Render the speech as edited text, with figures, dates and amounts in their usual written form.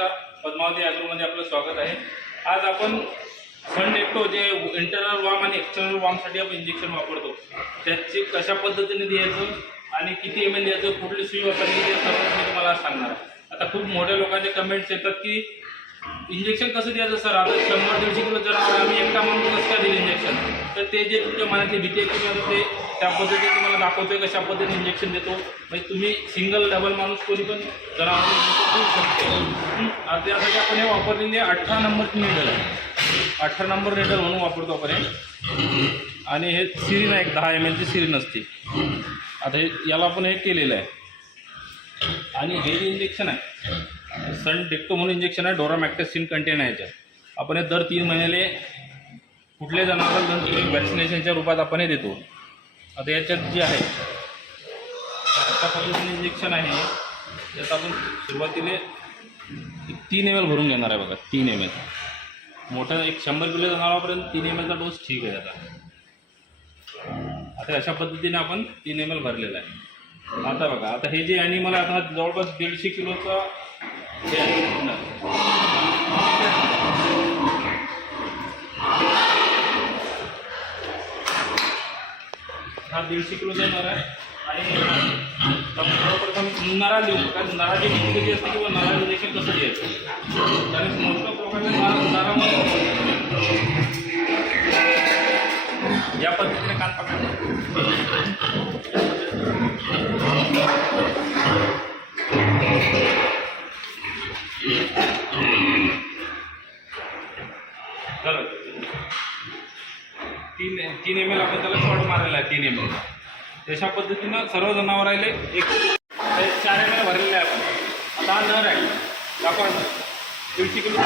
नमस्कार, पद्मावती ॲग्रोमध्ये आपलं स्वागत आहे। आज आपण सन डेक्टो जे इंटरनल वार्म आणि एक्सटर्नल वार्मसाठी आपण इंजेक्शन वापरतो त्याची कशा पद्धतीने द्यायचं आणि किती ml द्यायचं, कुठली सुई वापरायची ते सर्व मी तुम्हाला सांगणार आहे। आता खूप मोठ्या लोकांचे कमेंट्स येतात की इंजेक्शन कसं द्यायचं सर, आता 100-150 किलो जर आम्ही एकटा माणूस कसं काय दिलं इंजेक्शन, तर ते जे तुमच्या मनातली भीती आहे किंवा ते त्या पद्धतीने तुम्हाला दाखवतोय कशा पद्धतीने इंजेक्शन देतो। म्हणजे तुम्ही सिंगल डबल माणूस कोणी पण जनावर देऊ शकतो। आता त्यासाठी आपण हे वापरलेले 18 नंबरची निडल आहे, 18 नंबर निडल म्हणून वापरतो आपण हे। आणि हे सिरीन आहे, 10 ml ची सिरीन असते। आता हे याला आपण हे केलेलं आहे। आणि हे जे इंजेक्शन आहे सन डेक्टो म्हणून इंजेक्शन आहे, डोरामॅक्टेसिन कंटेन आहे याच्यात। आपण हे दर 3 महिन्याले कुठल्या जनावरांना वॅक्सिनेशनच्या रूपात आपण हे देतो। आता याच्यात जे आहे अशा पद्धतीने इंजेक्शन आहे, यात आपण सुरुवातीला 3 ml भरून घेणार आहे बघा, 3 ml। मोठं एक 100 किलो जनावरापर्यंत 3 ml चा डोस ठीक आहे। आता अशा पद्धतीने आपण 3 ml भरलेला आहे। आता बघा, आता हे जे ॲनिमल आता जवळपास 150 किलोचा हे आहे। हा 150 किलोचा नर आहे आणि सर्वप्रथम नरा देऊ, कारण नराची किती कधी असते किंवा नरा इंजेक्शन कसं द्यायचं, कारण मोस्ट ऑफ लोकांना नरामध्ये या पद्धतीने कान पकडतात। तर 3 ml आपण त्याला शॉट मारलेला आहे, 3 ml। तशा पद्धतीनं सर्व जनावर राहिले एक 4 ml भरलेले आहे आपण। आता हा नर आहे, आपण 150 किलो